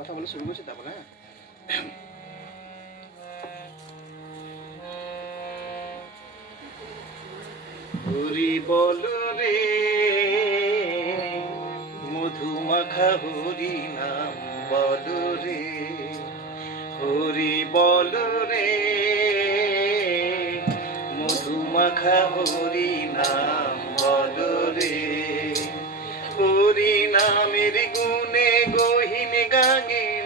কথা বলে শুরু করছি তারপরে হ্যাঁ? হরি বল রে, মধুমাখা হরি নাম বল রে। হরি বল রে, মধুমাখা হরি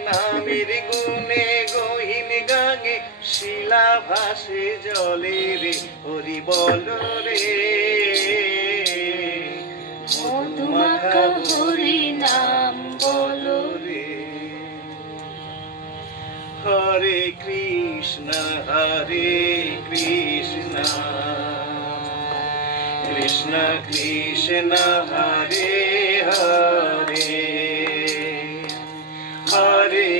নামের গুণে গহিন গাগে শিলা ভাসে জলে রে হরি বল রে। মধুমাখা হরি নাম বলো রে। হরে কৃষ্ণ হরে কৃষ্ণ। কৃষ্ণ কৃষ্ণ হরে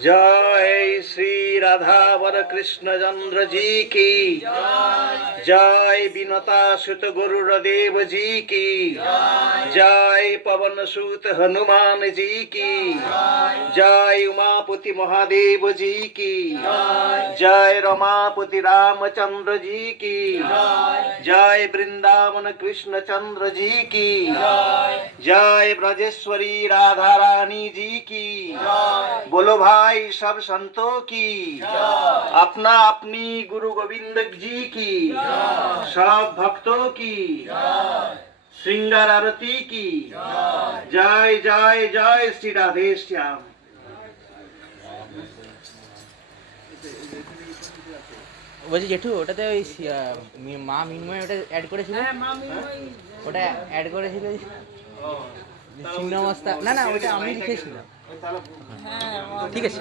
जय श्री राधावर कृष्ण चंद्र जी की जय विनता सुत गुरु देव जी की जय पवन सुत हनुमान जी की जय उमापति महादेव जी की जय रमापति रामचंद्र जी की जय वृंदावन कृष्ण चंद्र जी की जय ब्रजेश्वरी राधा रानी जी की बोलो भाई जय सब संतों की अपना अपनी गुरु गोविंद जी की सब भक्तों की श्रृंगार आरती की जय जय जय श्री राधे श्याम বলছি জেঠু ওটাতে ওই সি- আহ, মি- মা মিনময় ওটা অ্যাড করেছিল ওটা অ্যাড করেছিল ওই ছিন্নমস্তা না না ওটা আমি লিখেছিলাম ঠিক আছে